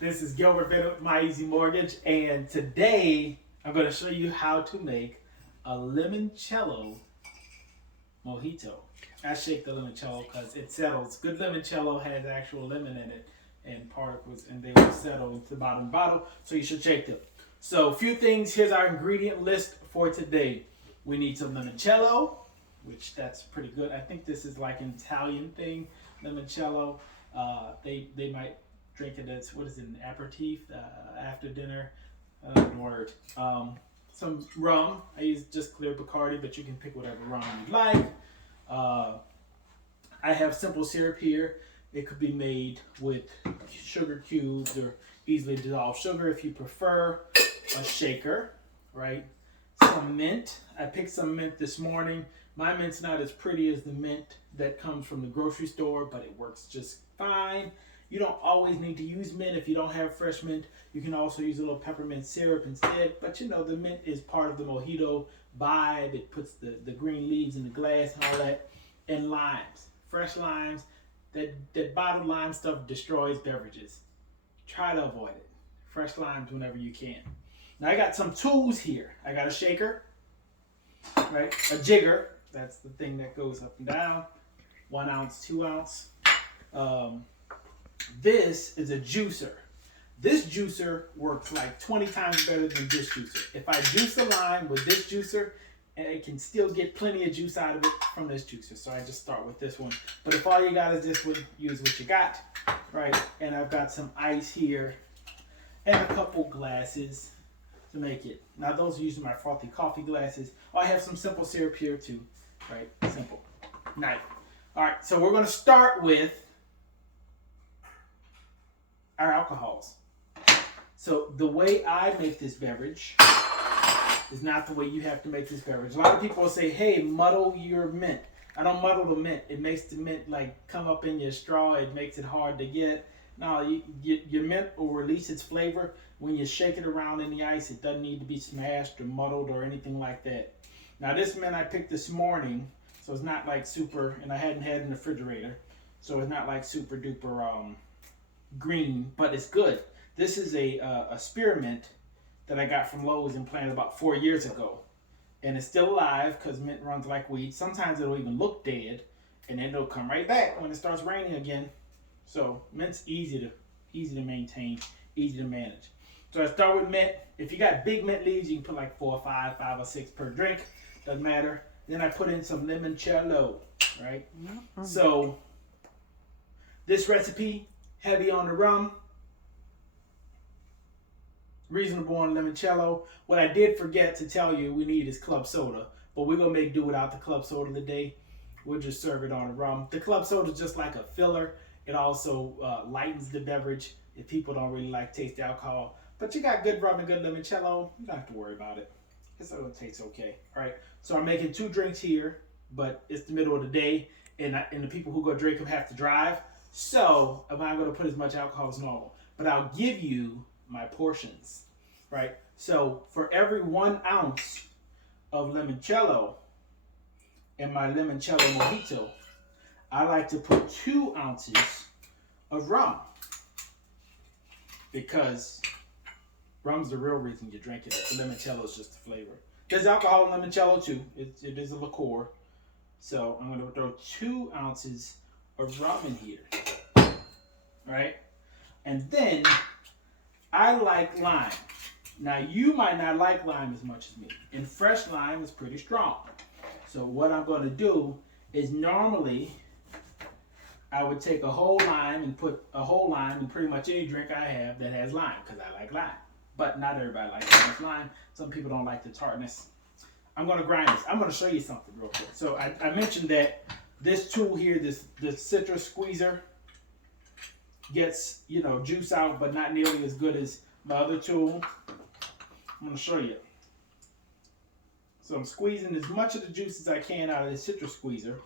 This is Gilbert, Bennett with My Easy Mortgage, and today I'm going to show you how to make a limoncello mojito. I shake the limoncello because it settles. Good limoncello has actual lemon in it and particles, and they will settle into the bottom of the bottle, so you should shake them. So, a few things. Here's our ingredient list for today. We need some limoncello, which that's pretty good. I think this is like an Italian thing, limoncello. They might drink it as, what is it, an aperitif, after dinner, word. Some rum. I use just clear Bacardi, but you can pick whatever rum you like. I have simple syrup here. It could be made with sugar cubes or easily dissolved sugar if you prefer. A shaker, right? Some mint. I picked some mint this morning. My mint's not as pretty as the mint that comes from the grocery store, but it works just fine. You don't always need to use mint if you don't have fresh mint. You can also use a little peppermint syrup instead. But you know, the mint is part of the mojito vibe. It puts the green leaves in the glass and all that. And limes, fresh limes. That bottled lime stuff destroys beverages. Try to avoid it. Fresh limes whenever you can. Now I got some tools here. I got a shaker, right? A jigger. That's the thing that goes up and down. 1 ounce, 2 ounce. This is a juicer. This juicer works like 20 times better than this juicer. If I juice a lime with this juicer, it can still get plenty of juice out of it from this juicer. So I just start with this one. But if all you got is this one, use what you got, right? And I've got some ice here and a couple glasses to make it. Now those are usually my frothy coffee glasses. Oh, I have some simple syrup here too, right? Simple. Nice. All right, so we're gonna start with our alcohols. So the way I make this beverage is not the way you have to make this beverage. A lot of people say, hey, muddle your mint. I don't muddle the mint. It makes the mint like come up in your straw. It makes it hard to get. No, your mint will release its flavor when you shake it around in the ice. It doesn't need to be smashed or muddled or anything like that. Now this mint I picked this morning, so it's not like super, and I hadn't had in the refrigerator, so it's not like super duper green, but it's good. This is a spearmint that I got from Lowe's and planted about 4 years ago, and it's still alive because mint runs like weed. Sometimes it'll even look dead, and then it'll come right back when it starts raining again. So mint's easy to maintain, easy to manage. So I start with mint. If you got big mint leaves, you can put like 4 or 5, 5 or 6 per drink. Doesn't matter. Then I put in some limoncello, right? Mm-hmm. So this recipe, heavy on the rum, reasonable on limoncello. What I did forget to tell you we need is club soda, but we're gonna make do without the club soda today. We'll just serve it on the rum. The club soda is just like a filler. It also lightens the beverage if people don't really like taste alcohol. But you got good rum and good limoncello, you don't have to worry about it. It's gonna taste okay. All right. So I'm making 2 drinks here, but it's the middle of the day, and the people who go drink them have to drive. So I'm not gonna put as much alcohol as normal, but I'll give you my portions, right? So for every 1 ounce of limoncello in my limoncello mojito, I like to put 2 ounces of rum, because rum's the real reason you drink it. The limoncello is just the flavor. There's alcohol in limoncello too. It is a liqueur. So I'm going to throw 2 ounces of rum in here, right? And then I like lime. Now you might not like lime as much as me, and fresh lime is pretty strong. So what I'm going to do is, normally I would take a whole lime and put a whole lime in pretty much any drink I have that has lime, because I like lime. But not everybody likes that much lime. Some people don't like the tartness. I'm going to grind this. I'm going to show you something real quick. So I mentioned that this tool here, this citrus squeezer, gets, juice out, but not nearly as good as my other tool. I'm going to show you. So I'm squeezing as much of the juice as I can out of this citrus squeezer.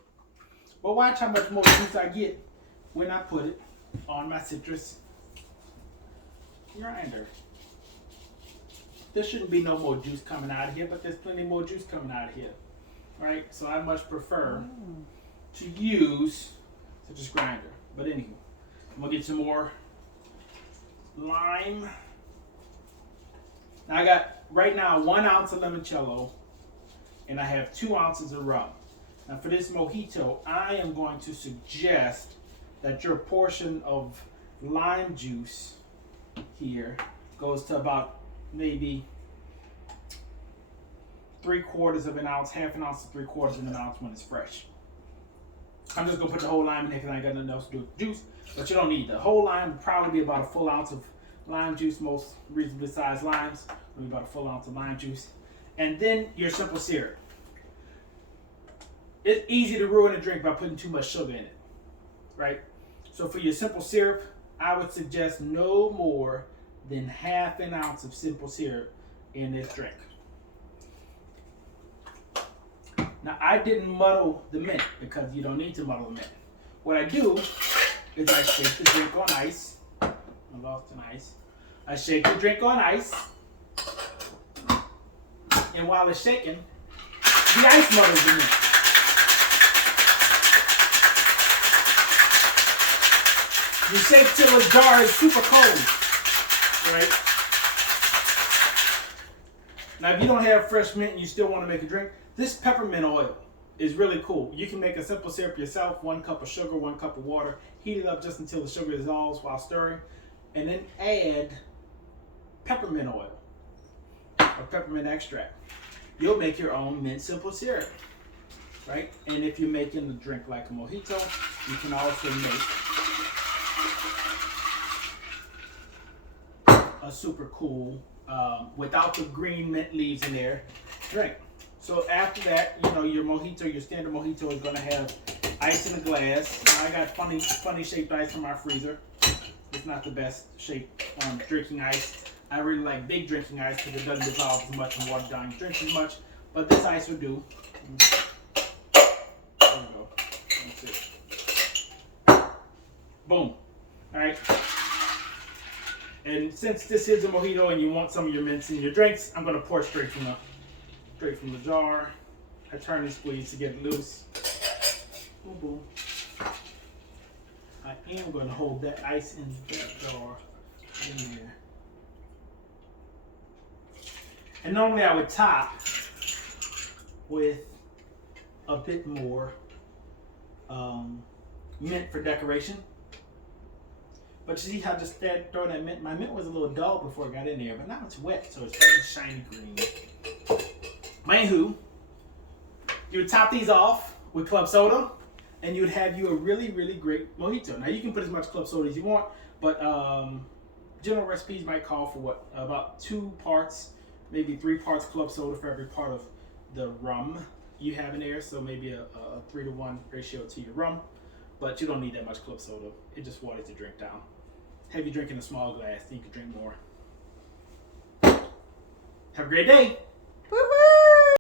But watch how much more juice I get when I put it on my citrus grinder. There shouldn't be no more juice coming out of here, but there's plenty more juice coming out of here. Right? So I much prefer to use citrus grinder. But anywho, I'm going to get some more lime. Now I got right now 1 ounce of limoncello, and I have 2 ounces of rum. Now for this mojito, I am going to suggest that your portion of lime juice here goes to about maybe 3/4 of an ounce, half an ounce to 3/4 of an ounce when it's fresh. I'm just gonna put the whole lime in there because I ain't got nothing else to do with the juice, but you don't need the whole lime. Would probably be about a full ounce of lime juice. Most reasonably sized limes will be about a full ounce of lime juice, and then your simple syrup. It's easy to ruin a drink by putting too much sugar in it, right? So for your simple syrup, I would suggest no more than half an ounce of simple syrup in this drink. Now, I didn't muddle the mint because you don't need to muddle the mint. What I do is I shake the drink on ice. I lost an ice. I shake the drink on ice. And while it's shaking, the ice muddles the mint. You shake till the jar is super cold, right? Now, if you don't have fresh mint and you still want to make a drink, this peppermint oil is really cool. You can make a simple syrup yourself, 1 cup of sugar, 1 cup of water. Heat it up just until the sugar dissolves while stirring. And then add peppermint oil or peppermint extract. You'll make your own mint simple syrup, right? And if you're making a drink like a mojito, you can also make a super cool, without the green mint leaves in there, drink. So after that, you know, your mojito, your standard mojito is going to have ice in a glass. Now, I got funny shaped ice in my freezer. It's not the best shaped drinking ice. I really like big drinking ice because it doesn't dissolve as much and water down your drink as much. But this ice will do. There we go. That's it. Boom. All right. And since this is a mojito and you want some of your mints in your drinks, I'm going to pour straight from the jar. I turn and squeeze to get it loose. Boom, boom. I am going to hold that ice in that jar in there. And normally I would top with a bit more mint for decoration. But you see how just throwing that mint, my mint was a little dull before it got in there, but now it's wet, so it's bright and shiny green. Anywho, you would top these off with club soda, and you would have you a really, really great mojito. Now you can put as much club soda as you want, but general recipes might call for what, about 2 parts, maybe 3 parts club soda for every part of the rum you have in there. So maybe a 3-to-1 ratio to your rum, but you don't need that much club soda. It just waters the drink down. Have you drink in a small glass, then you can drink more. Have a great day. Woo-hoo!